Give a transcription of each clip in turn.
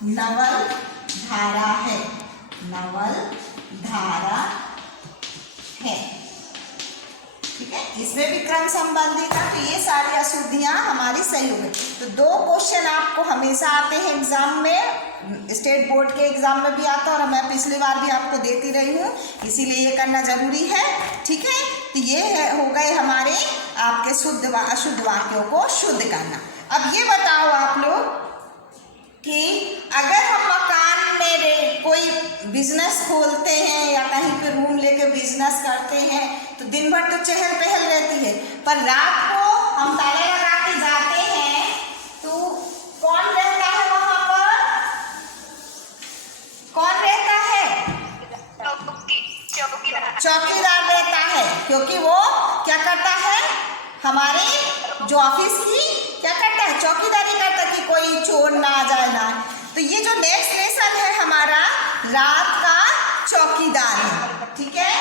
नवल धारा है, नवल धारा है। ठीक है, इसमें भी क्रम संबंधी था, तो ये सारी अशुद्धियां हमारी सही हो गई। तो 2 क्वेश्चन आपको हमेशा आते हैं एग्जाम में, स्टेट बोर्ड के एग्जाम में भी आता है और मैं पिछली बार भी आपको देती रही हूँ, इसीलिए ये करना जरूरी है। ठीक है, तो ये हो गए हमारे आपके शुद्ध व अशुद्ध वाक्यों को शुद्ध करना। अब ये बताओ आप लोग कि अगर हम मकान में कोई बिजनेस खोलते हैं या कहीं पे रूम लेके बिजनेस करते हैं तो दिन भर तो चहल पहल रहती है, पर रात को हम ताला लगा के जाते हैं तो कौन रहता है वहां पर? कौन रहता है? चौकीदार रहता है, क्योंकि वो क्या करता है, हमारे जो ऑफिस की क्या करता है, चौकीदारी करता है कि कोई चोर ना आ जाए ना। तो ये जो नेक्स्ट लेसन है हमारा रात का चौकीदार है। ठीक है,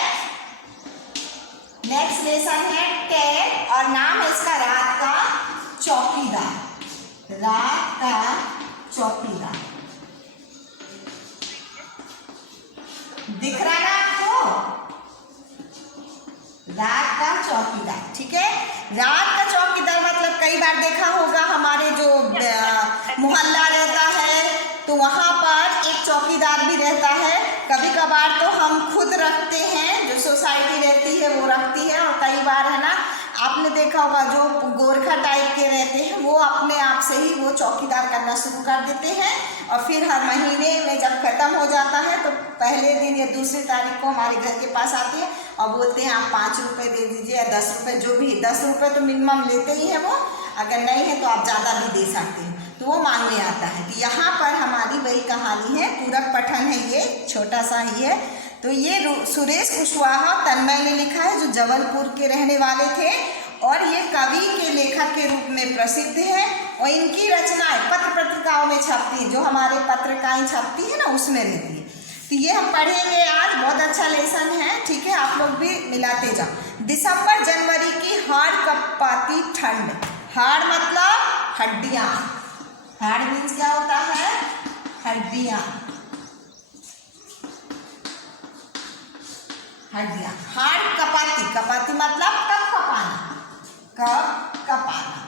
नेक्स्ट लेसन है 10 और नाम है इसका रात का चौकीदार, रात का चौकीदार। दिख रहा है आपको? रात का चौकीदार। ठीक है, रात का चौकीदार मतलब कई बार देखा होगा हमारे जो मोहल्ला रहता है तो वहाँ पर एक चौकीदार भी रहता है। कभी कभार तो हम खुद रखते हैं, जो सोसाइटी रहती है वो रखती है, और कई बार है ना आपने देखा होगा जो गोरखा टाइप के रहते हैं वो अपने आप से ही वो चौकीदार करना शुरू कर देते हैं, और फिर हर महीने में जब खत्म हो जाता है तो पहले दिन या दूसरी तारीख को हमारे घर के पास आते हैं और बोलते हैं आप 5 रुपये दे दीजिए या 10 रुपये, जो भी 10 रुपये तो मिनिमम लेते ही हैं वो, अगर नहीं है तो आप ज़्यादा भी दे सकते हैं, तो वो मांगने आता है। तो यहाँ पर हमारी वही कहानी है, पूरक पठन है, ये छोटा सा ही है। तो ये सुरेश कुशवाहा तन्मय ने लिखा है, जो जबलपुर के रहने वाले थे और ये कवि के लेखक के रूप में प्रसिद्ध है, और इनकी रचनाएं पत्र पत्रिकाओं में छपती हैं, जो हमारे पत्रिकाएं छपती है ना उसमें रहती है। तो ये हम पढ़ेंगे आज, बहुत अच्छा लेसन है। ठीक है, आप लोग भी मिलाते जाओ। दिसंबर जनवरी की हाड़ कपाती ठंड, हाड़ मतलब हड्डियाँ, हाड़ मीन्स क्या होता है, हड्डियाँ, हड्डियाँ। हाड़ कपाती, कपाती मतलब कब कपाना, कब कपाना।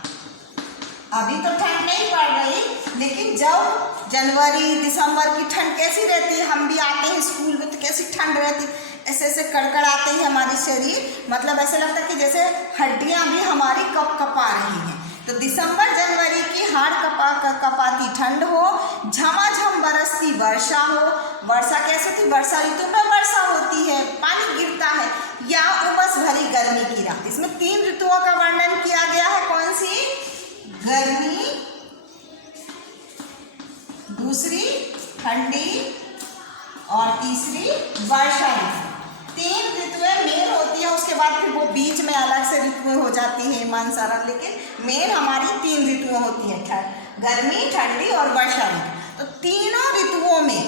अभी तो ठंड नहीं पड़ रही, लेकिन जब जनवरी दिसंबर की ठंड कैसी रहती है, हम भी आते हैं स्कूल में तो कैसी ठंड रहती है, ऐसे ऐसे कड़कड़ आते हैं हमारी शरीर, मतलब ऐसे लगता है कि जैसे हड्डियाँ भी हमारी कप कपा रही हैं। तो दिसंबर जनवरी की हाड़ कपाती ठंड हो, झमाझम बरसती वर्षा हो, वर्षा कैसे थी, वर्षा ऋतु में वर्षा होती है, पानी गिरता है, या उमस भरी गर्मी की रात। इसमें 3 ऋतुओं का वर्णन किया गया है, कौन सी, गर्मी, दूसरी ठंडी और तीसरी वर्षा ऋतु। 3 ऋतुएं मेन होती है, उसके बाद फिर वो बीच में अलग से ऋतुएं हो जाती हैं, हेमंत शरद, लेकिन मेन हमारी 3 ऋतुएं होती हैं, गर्मी, ठंडी और वर्षा ऋतु। तो तीनों ऋतुओं में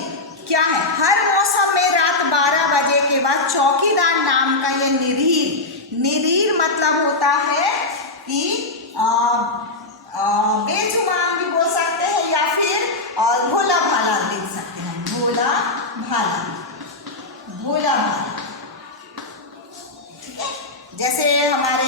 क्या है, हर मौसम में रात 12 बजे के बाद चौकीदार नाम का ये निरीर, निरीर मतलब होता है कि बेजुबान भी बोल सकते हैं या फिर भोला भाला देख सकते हैं, भोला भाला, भोला भाला। ठीक है, जैसे हमारे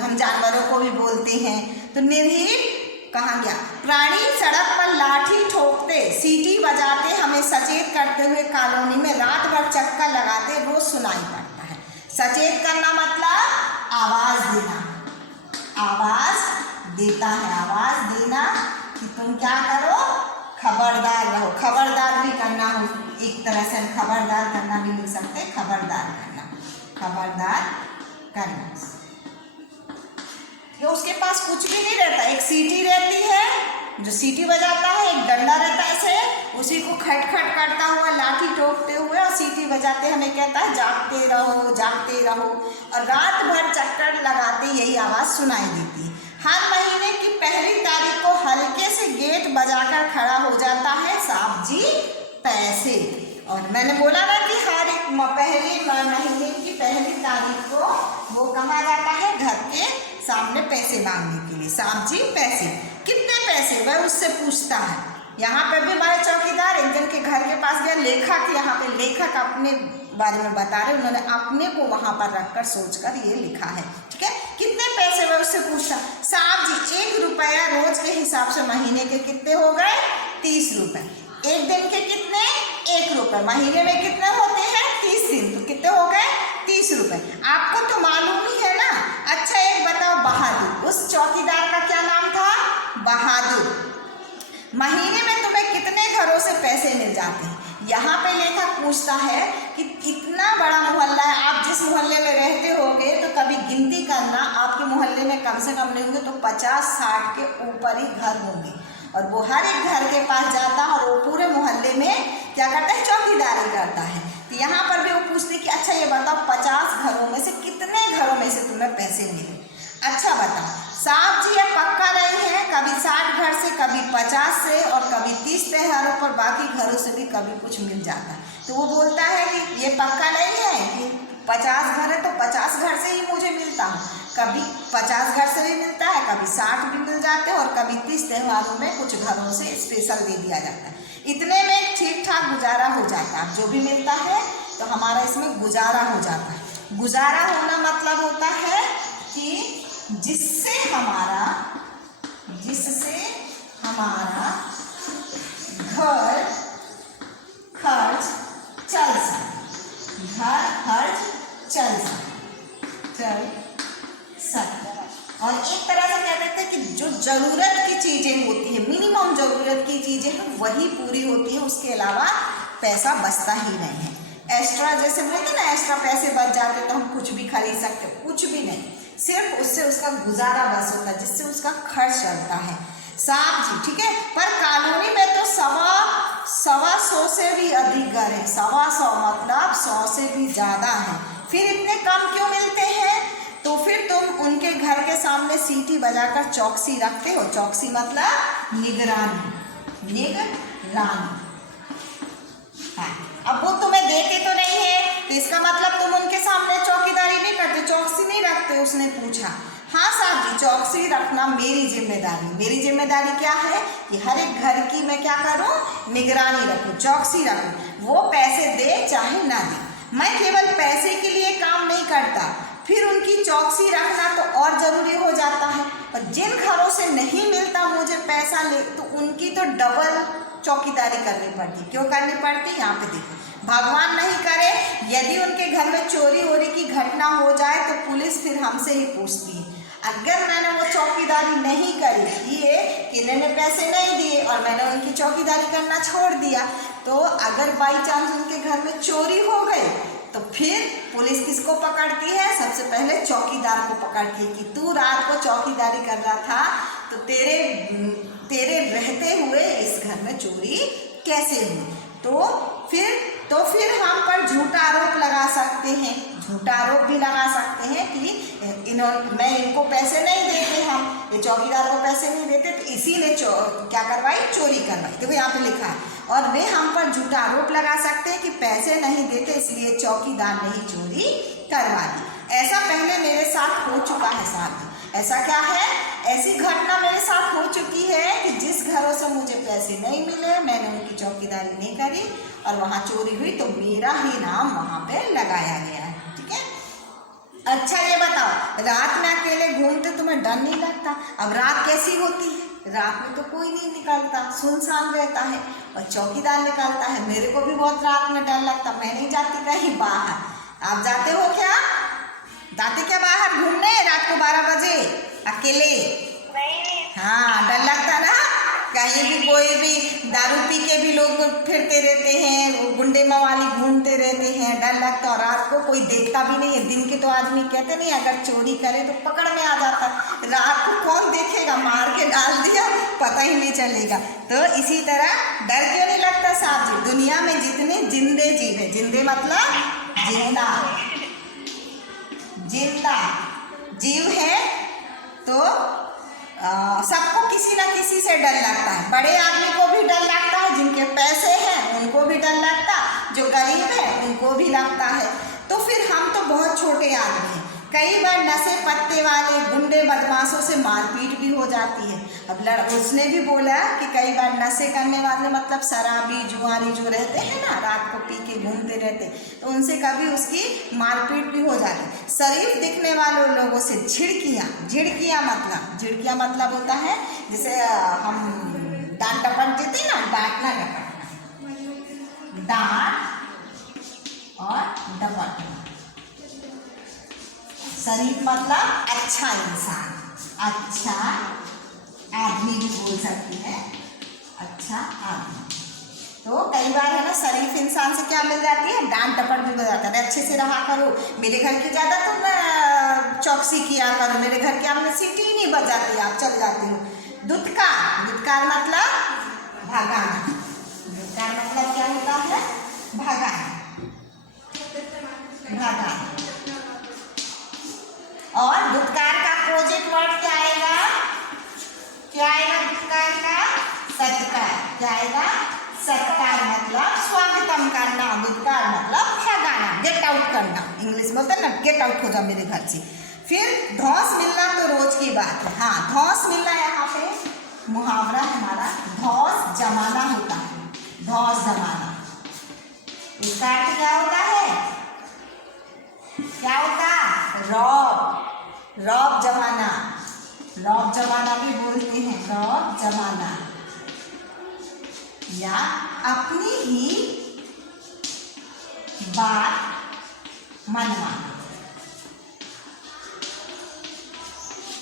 हम जानवरों को भी बोलते हैं, तो निरीर कहा गया, प्राणी सड़क पर लाठी ठोकते, सीटी बजाते, हमें सचेत करते हुए कॉलोनी में रात भर चक्कर लगाते रोज सुनाई पड़ता है। सचेत करना मतलब आवाज देना, आवाज देता है, आवाज देना कि तुम क्या करो, खबरदार रहो, खबरदार भी करना हो, एक तरह से खबरदार करना भी लिख सकते हैं, खबरदार करना, खबरदार करना। तो उसके पास कुछ भी नहीं रहता, एक सीटी रहती है जो सीटी बजाता है, एक डंडा रहता है ऐसे, उसी को खटखट करता हुआ लाठी ठोकते हुए और सीटी बजाते हमें कहता है जागते रहो, जागते रहो, और रात भर चक्कर लगाते यही आवाज़ सुनाई देती है। हर महीने की पहली तारीख को हल्के से गेट बजाकर खड़ा हो जाता है साहब जी पैसे, और मैंने बोला ना कि हर एक पहले महीने की पहली तारीख को वो कहा जाता है घर के सामने पैसे मांगने के लिए, साहब जी पैसे। कितने पैसे, वह उससे पूछता है। यहाँ पे भी हमारे चौकीदार एक जन के घर के पास गया, लेखक, यहाँ पे लेखक अपने बारे में बता रहे, उन्होंने अपने को वहाँ पर रखकर सोचकर ये लिखा है, ठीक है। कितने पैसे, वह उससे पूछता। साहब जी 1 रुपया रोज के हिसाब से महीने के कितने हो गए? 30 रुपये। एक दिन के कितने? 1 रुपये। महीने में कितने होते हैं? 30 दिन, तो कितने हो गए? 30 रुपये। आपको तो मालूम ही है ना। अच्छा एक बताओ, बहादुर, उस चौकीदार का क्या नाम था? बहादुर। महीने में तुम्हें कितने घरों से पैसे मिल जाते हैं? यहाँ पे लेखक पूछता है कि इतना बड़ा मोहल्ला है, आप जिस मोहल्ले में रहते होगे तो कभी गिनती करना, आपके मोहल्ले में कम से कम नहीं होंगे तो 50-60 के ऊपर ही घर होंगे, और वो हर एक घर के पास जाता है और वो पूरे मोहल्ले में क्या करता है? चौकीदारी करता है। तो यहाँ पर भी वो पूछते कि अच्छा ये बताओ 50 घरों में से कितने घरों में से तुम्हें पैसे मिले? अच्छा बताओ। साहब जी ये पक्का नहीं है, कभी 60 घर से, कभी 50 से, और कभी 30 त्योहारों पर बाकी घरों से भी कभी कुछ मिल जाता है। तो वो बोलता है कि ये पक्का नहीं है कि 50 घर है तो 50 घर से ही मुझे मिलता है, कभी 50 घर से भी मिलता है, कभी 60 भी मिल जाते हैं, और कभी 30 त्योहारों में कुछ घरों से स्पेशल दे दिया जाता है। इतने में ठीक ठाक गुजारा हो जाता है, जो भी मिलता है तो हमारा इसमें गुजारा हो जाता है। गुजारा होना मतलब होता है कि जिससे हमारा घर खर्च चल सके, घर खर्च चल सके। और एक तरह से कह सकते हैं कि जो ज़रूरत की चीज़ें होती है, मिनिमम ज़रूरत की चीज़ें हैं, वही पूरी होती है, उसके अलावा पैसा बचता ही नहीं है। एक्स्ट्रा जैसे बोलते हैं ना, एक्स्ट्रा पैसे बच जाते तो हम कुछ भी खरीद सकते, कुछ भी नहीं, सिर्फ उससे उसका गुजारा बस होता है, जिससे उसका खर्च चलता है। साहब जी ठीक है, पर कॉलोनी में तो 100 से भी अधिक घर है, 100 मतलब 100 से भी ज़्यादा है, फिर इतने कम क्यों मिलते हैं? तो फिर तुम उनके घर के सामने सीटी बजाकर चौकसी रखते हो। चौकसी मतलब निगरानी। हाँ, अब वो तुम्हें देते तो नहीं है, तो इसका मतलब तुम उनके सामने चौकीदारी नहीं करते, चौकसी नहीं रखते। उसने पूछा, हाँ साहब जी चौकसी रखना मेरी जिम्मेदारी। मेरी जिम्मेदारी क्या है कि हर एक घर की मैं क्या करूं? निगरानी रखूं, चौकसी रखूं। वो पैसे दे चाहे ना दे, मैं केवल पैसे के लिए काम नहीं करता, फिर उनकी चौकसी रखना तो और ज़रूरी हो जाता है। और जिन घरों से नहीं मिलता मुझे पैसा ले, तो उनकी तो डबल चौकीदारी करनी पड़ती। क्यों करनी पड़ती? यहाँ पे देखो, भगवान नहीं करे यदि उनके घर में चोरी वोरी की घटना हो जाए तो पुलिस फिर हमसे ही पूछती है। अगर मैंने वो चौकीदारी नहीं करी, ये कि इन्होंने पैसे नहीं दिए और मैंने उनकी चौकीदारी करना छोड़ दिया, तो अगर बाई चांस उनके घर में चोरी हो गई तो फिर पुलिस किसको पकड़ती है? सबसे पहले चौकीदार को पकड़ती है कि तू रात को चौकीदारी कर रहा था, तो तेरे रहते हुए इस घर में चोरी कैसे हुई? तो फिर हम पर झूठा आरोप लगा सकते हैं, झूठा आरोप भी लगा सकते हैं कि मैं इनको पैसे नहीं देते, हम ये चौकीदार को पैसे नहीं देते, तो इसीलिए क्या करवाई? चोरी करवाई। देखो यहाँ पे लिखा है, और वे हम पर झूठा आरोप लगा सकते हैं कि पैसे नहीं देते इसलिए चौकीदार ने ही चोरी करवा दी। ऐसा पहले मेरे साथ हो चुका है साहब। ऐसा क्या है? ऐसी घटना मेरे साथ हो चुकी है कि जिस घरों से मुझे पैसे नहीं मिले, मैंने उनकी चौकीदारी नहीं करी और वहाँ चोरी हुई, तो मेरा ही नाम वहाँ पे लगाया गया है। ठीक है, अच्छा ये बताओ, रात में अकेले घूमते तुम्हें डर नहीं लगता? अब रात कैसी होती है? रात में तो कोई नहीं निकलता, सुनसान रहता है, और चौकीदार निकलता है। मेरे को भी बहुत रात में डर लगता, मैं नहीं जाती कहीं बाहर। आप जाते हो क्या? जाते क्या बाहर घूमने रात को 12 बजे अकेले? नहीं। हाँ, डर लगता ना, कहीं भी कोई भी दारू पी के भी लोग फिरते रहते हैं, गुंडे मवाली घूमते रहते हैं, डर लगता। और रात को कोई देखता भी नहीं है। दिन के तो आदमी कहते नहीं अगर चोरी करे तो पकड़ में आ जाता, रात को कौन देखेगा? मार के डाल दिया, पता ही नहीं चलेगा। तो इसी तरह डर क्यों नहीं लगता साहब जी? दुनिया में जितने जिंदे जीव है, जिंदे मतलब जिंदा जीव है, तो सबको किसी ना किसी से डर लगता है। बड़े आदमी को भी डर लगता है, जिनके पैसे हैं उनको भी डर लगता, जो गरीब है उनको भी लगता है। तो फिर हम तो बहुत छोटे आदमी हैं, कई बार नशे पत्ते वाले गुंडे बदमाशों से मारपीट भी हो जाती है। अब उसने भी बोला कि कई बार नशे करने वाले मतलब शराबी जुआरी जो रहते हैं ना, रात को पी के घूमते रहते, तो उनसे कभी उसकी मारपीट भी हो जाती। शरीफ दिखने वाले लोगों से झिड़कियाँ मतलब होता है जैसे हम डांट डपट देते ना, डांटना डपटना, डांट और डपटना। शरीफ मतलब अच्छा इंसान, अच्छा आदमी भी बोल सकती है, अच्छा आदमी। तो कई बार है ना शरीफ इंसान से क्या मिल जाती है, डांट डपट भी हो जाता है। अच्छे से रहा करो, मेरे घर की ज़्यादा तुम चौकसी किया करो, मेरे घर के आम में सीटी ही नहीं बज जाती, आप चल जाती हो। दुत्कार मतलब भगाना। दुत्कार मतलब क्या होता है, भगाना। और दुत्कार का अपोजिट वर्ड क्या आएगा, दुत्कार का सत्कार। क्या आएगा, सत्कार मतलब स्वागतम करना, दुत्कार मतलब भगाना, गेट आउट करना। इंग्लिश में बोलते हैं ना, गेट आउट हो जा मेरे घर से। फिर धौंस मिलना तो रोज की बात है। हाँ, धौंस मिलना यहाँ पे मुहावरा है हमारा, धौंस जमाना होता है, धौंस जमाना। इसका अर्थ क्या होता है, रौब जमाना। रौब जमाना भी बोलते हैं, रौब जमाना, या अपनी ही बात मनवाना।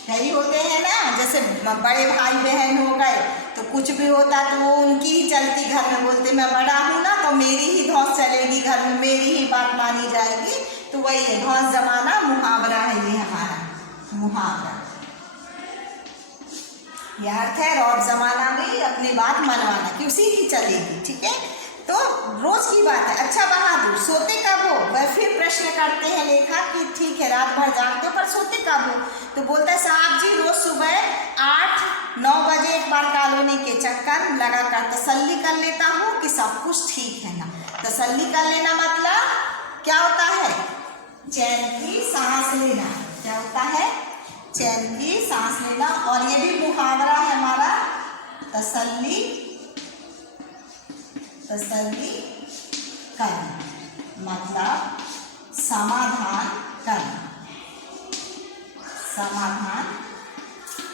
कई होते हैं ना, जैसे बड़े भाई बहन हो गए तो कुछ भी होता तो वो उनकी ही चलती घर में, बोलते मैं बड़ा हूँ ना तो मेरी ही धौंस चलेगी घर में, मेरी ही बात मानी जाएगी। तो वही है धौंस जमाना, मुहावरा है ये हमारा मुहावरा। यह अर्थ है रौब जमाना में अपनी बात मनवाना कि उसी की चलेगी। ठीक है, तो रोज की बात है। अच्छा बहादुर, सोते कब हो? वह फिर प्रश्न करते हैं लेखक कि ठीक है रात भर जागते हो पर सोते कब हो? तो बोलता है साहब जी रोज सुबह 8-9 बजे एक बार कॉलोनी के चक्कर लगा कर तसल्ली कर लेता हूँ कि सब कुछ ठीक है ना। तसल्ली कर लेना मतलब क्या होता है, चैन की सांस लेना। क्या होता है, चैन की सांस लेना। और ये भी मुहावरा है हमारा, तसल्ली करना मतलब समाधान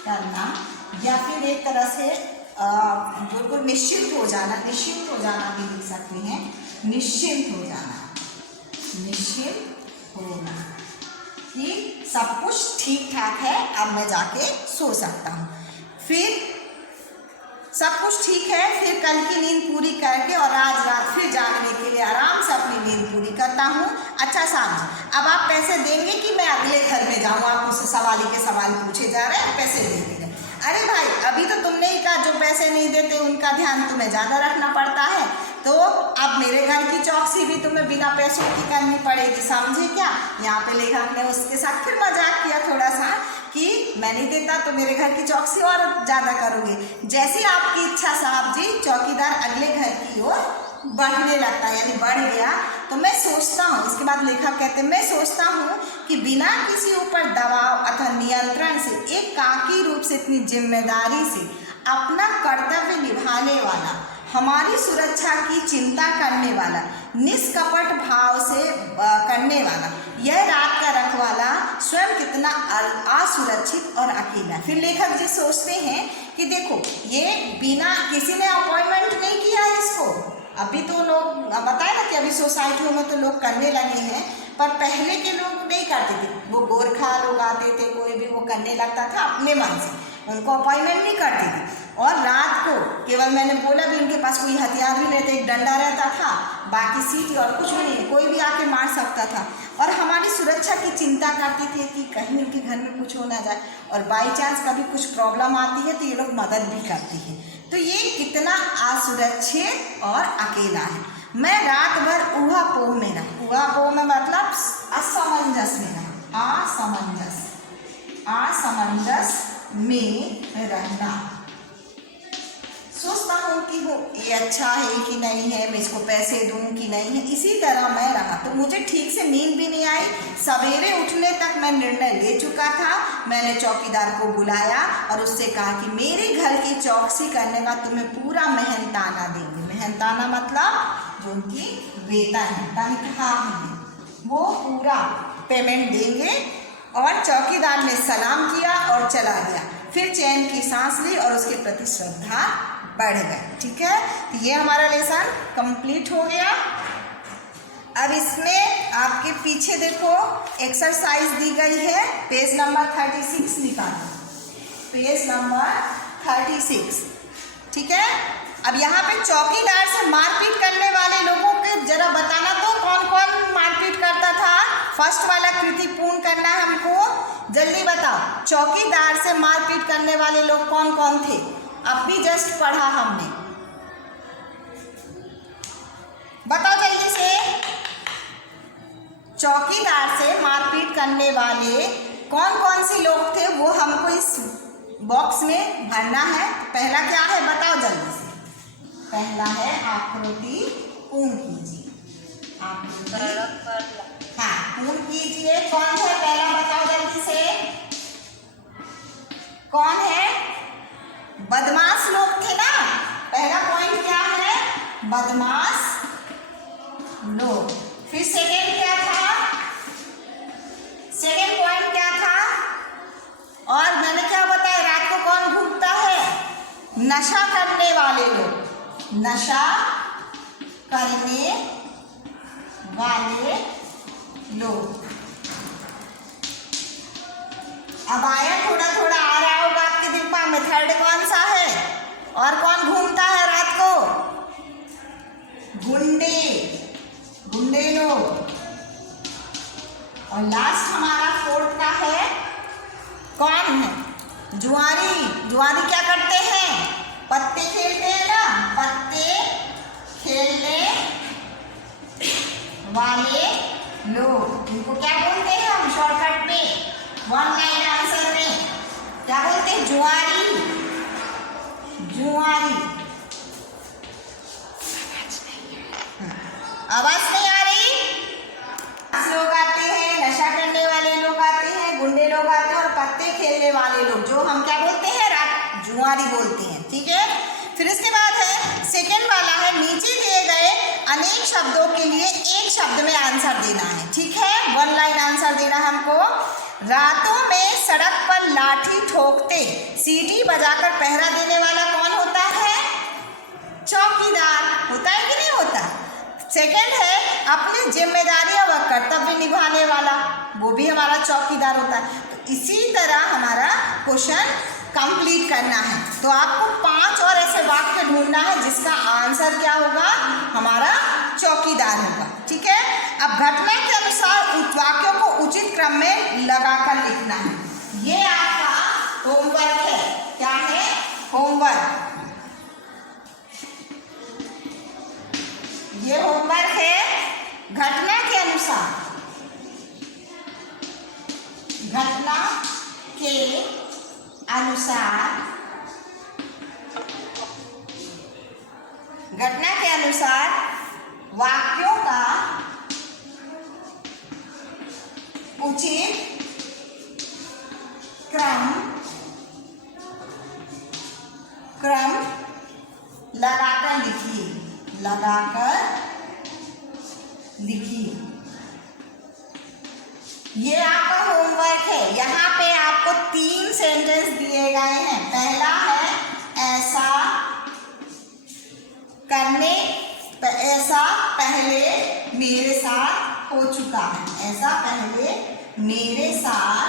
करना, या फिर एक तरह से बिल्कुल निश्चिंत हो जाना भी लिख सकते हैं। निश्चिंत होना कि सब कुछ ठीक ठाक है, अब मैं जाके सो सकता हूँ। फिर सब कुछ ठीक है, फिर कल की नींद पूरी करके और आज रात फिर जागने के लिए आराम से अपनी नींद पूरी करता हूँ। अच्छा साहब, अब आप पैसे देंगे कि मैं अगले घर में जाऊँ? आप मुझसे सवाल पूछे जा रहे हैं, पैसे देंगे। अरे भाई अभी तो तुमने ही कहा जो पैसे नहीं देते उनका ध्यान तुम्हें ज़्यादा रखना पड़ता है, तो अब मेरे घर की चौकसी भी तुम्हें बिना पैसों की करनी पड़ेगी, समझे क्या? यहाँ पे लेखक ने उसके साथ फिर मजाक किया थोड़ा सा कि मैं नहीं देता तो मेरे घर की चौकसी और ज़्यादा करोगे। जैसी आपकी इच्छा साहब जी, चौकीदार अगले घर की ओर बढ़ने लगता है, यानी बढ़ गया। तो मैं सोचता हूँ, इसके बाद लेखक कहते हैं मैं सोचता हूँ कि बिना किसी ऊपर दबाव अथवा नियंत्रण से एकाकी रूप से इतनी जिम्मेदारी से अपना कर्तव्य निभाने वाला, हमारी सुरक्षा की चिंता करने वाला, निष्कपट भाव से करने वाला यह रात का रखवाला स्वयं कितना असुरक्षित और अकेला। फिर लेखक जी सोचते हैं कि देखो ये बिना किसी ने अपॉइंटमेंट नहीं किया है इसको। अभी तो लोग बताए ना कि अभी सोसाइटियों में तो लोग करने लगे हैं, पर पहले के लोग नहीं करते थे। वो गोरखा लोग आते थे, कोई भी वो करने लगता था अपने मन से, उनको अपॉइंटमेंट नहीं करते थे। और रात को केवल मैंने बोला भी उनके पास कोई हथियार भी नहीं रहते, एक डंडा रहता था, बाकी सीटी और कुछ भी नहीं, कोई भी आके मार सकता था। और हमारी सुरक्षा की चिंता करते थे कि कहीं उनके घर में कुछ हो ना जाए, और बाई चांस कभी कुछ प्रॉब्लम आती है तो ये लोग मदद भी करते हैं। तो ये कितना असुरक्षित और अकेला है। मैं रात भर ऊहापोह में मतलब असमंजस में रहा, असमंजस में रहना। सोचता हूँ कि सोचती हूँ ये अच्छा है कि नहीं है, मैं इसको पैसे दूँ कि नहीं है, इसी तरह मैं रहा। तो मुझे ठीक से नींद भी नहीं आई। सवेरे उठने तक मैं निर्णय ले चुका था। मैंने चौकीदार को बुलाया और उससे कहा कि मेरे घर की चौकसी करने का तुम्हें पूरा मेहनताना देंगे। मेहनताना मतलब जो उनकी वेतन है, तनख्वाह है, वो पूरा पेमेंट देंगे। और चौकीदार ने सलाम किया और चला गया। फिर चैन की सांस ली और उसके प्रति श्रद्धा बढ़ गई। ठीक है, तो ये हमारा लेसन कंप्लीट हो गया। अब इसमें आपके पीछे देखो एक्सरसाइज दी गई है, पेज नंबर 36 निकालो, पेज नंबर 36। ठीक है, अब यहाँ पे चौकीदार से मारपीट करने वाले लोगों के जरा बताना तो कौन कौन मारपीट करता था। फर्स्ट वाला कृति पूर्ण करना है हमको, जल्दी बताओ। चौकीदार से मारपीट करने वाले लोग कौन कौन थे? अब भी जस्ट पढ़ा हमने, बताओ जल्दी से। चौकीदार से मारपीट करने वाले कौन कौन से लोग थे वो हमको इस बॉक्स में भरना है। पहला क्या है बताओ जल्दी से। पहला है आकृति पूर्ण कीजिए। हाँ पूर्ण कीजिए। कौन है पहला बताओ जल्दी से, कौन है? बदमाश लोग थे ना। पहला पॉइंट क्या है? बदमाश लोग। फिर सेकेंड क्या था? सेकेंड पॉइंट क्या था? और मैंने क्या बताया, रात को कौन घूमता है? नशा करने वाले लोग, नशा करने वाले लोग। अब आया थोड़ा थोड़ा आ रहा होगा आपके दिमाग में, थर्ड कौन सा है? और कौन घूमता है रात को? गुंडे, गुंडे लोग। और लास्ट हमारा फोर्थ का है, कौन है? जुआरी। जुआरी क्या करते हैं? पत्ते खेलते हैं ना, पत्ते खेलने वाले लोग। इनको क्या बोलते हैं हम शॉर्टकट में, वन लाइन आंसर में क्या बोलते हैं? जुआरी, जुआरी। आवाज नहीं आ रही? लोग आते हैं, नशा करने वाले लोग आते हैं, गुंडे लोग आते हैं और पत्ते खेलने वाले लोग, जो हम क्या बोलते हैं? रात जुआरी बोलते हैं। ठीक है, फिर इसके बाद है सेकेंड वाला है, नीचे दिए गए अनेक शब्दों के लिए एक शब्द में आंसर देना है। ठीक है, वन लाइन आंसर देना हमको। रातों में सड़क पर लाठी ठोकते, सीटी बजाकर पहरा देने वाला कौन होता है? चौकीदार। होता है कि नहीं होता? सेकेंड है अपनी जिम्मेदारियां व कर्तव्य निभाने वाला, वो भी हमारा चौकीदार होता है। तो इसी तरह हमारा क्वेश्चन कंप्लीट करना है। तो आपको 5 और ऐसे वाक्य ढूंढना है जिसका आंसर क्या होगा? हमारा चौकीदार होगा। ठीक है, अब घटना के अनुसार वाक्यों को उचित क्रम में लगाकर लिखना है। ये आपका होमवर्क है। क्या है? होमवर्क। ये होमवर्क है। घटना के अनुसार, घटना के अनुसार, घटना के अनुसार वाक्यों का उचित क्रम लगाकर लिखिए, लगाकर लिखिए। ये आपका होमवर्क है। यहाँ पे आपको 3 सेंटेंस दिए गए हैं। पहला है ऐसा करने, ऐसा पहले मेरे साथ हो चुका है। ऐसा पहले मेरे साथ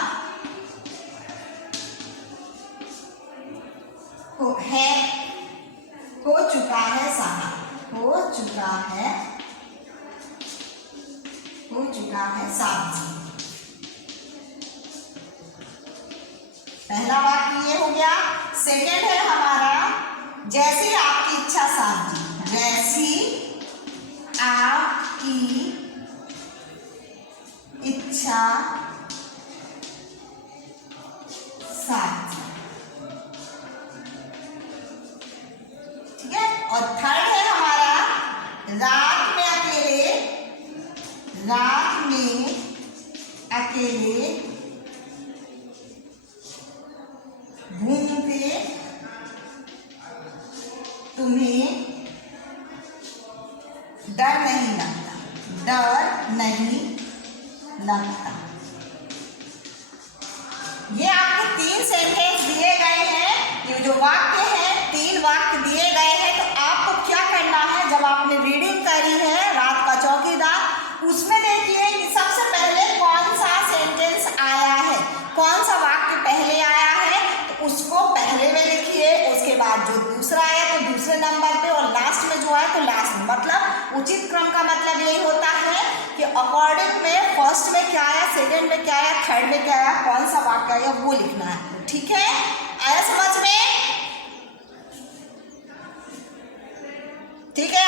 हो चुका है साहब, हो चुका है साहब जी। पहला वाक्य ये हो गया। सेकेंड है हमारा जैसी आपकी इच्छा साहब जी, जैसी आपकी इच्छा साहब जी। ठीक है, और थर्ड है हमारा रात में अकेले, रात में अकेले घूमते तुम्हें डर नहीं लगता, डर नहीं लगता। ये आपको 3 सेंटेंस दिए गए हैं, ये जो वाक्य है 3 वाक्य दिए गए हैं। तो आपको क्या करना है, जब आपने रीडिंग करी है रात का चौकीदार, उसमें देखिए कि सबसे पहले कौन सा सेंटेंस आया है, कौन सा वाक्य पहले आया है, तो उसको पहले में लिखिए। उसके बाद जो दूसरा आया तो दूसरे नंबर पे, और लास्ट में जो है तो लास्ट में। मतलब उचित क्रम का मतलब यही होता है कि अकॉर्डिंग में फर्स्ट में क्या आया, सेकंड में क्या आया, थर्ड में क्या आया, कौन सा वाक्य आया वो लिखना है। ठीक है, आया समझ में? ठीक है।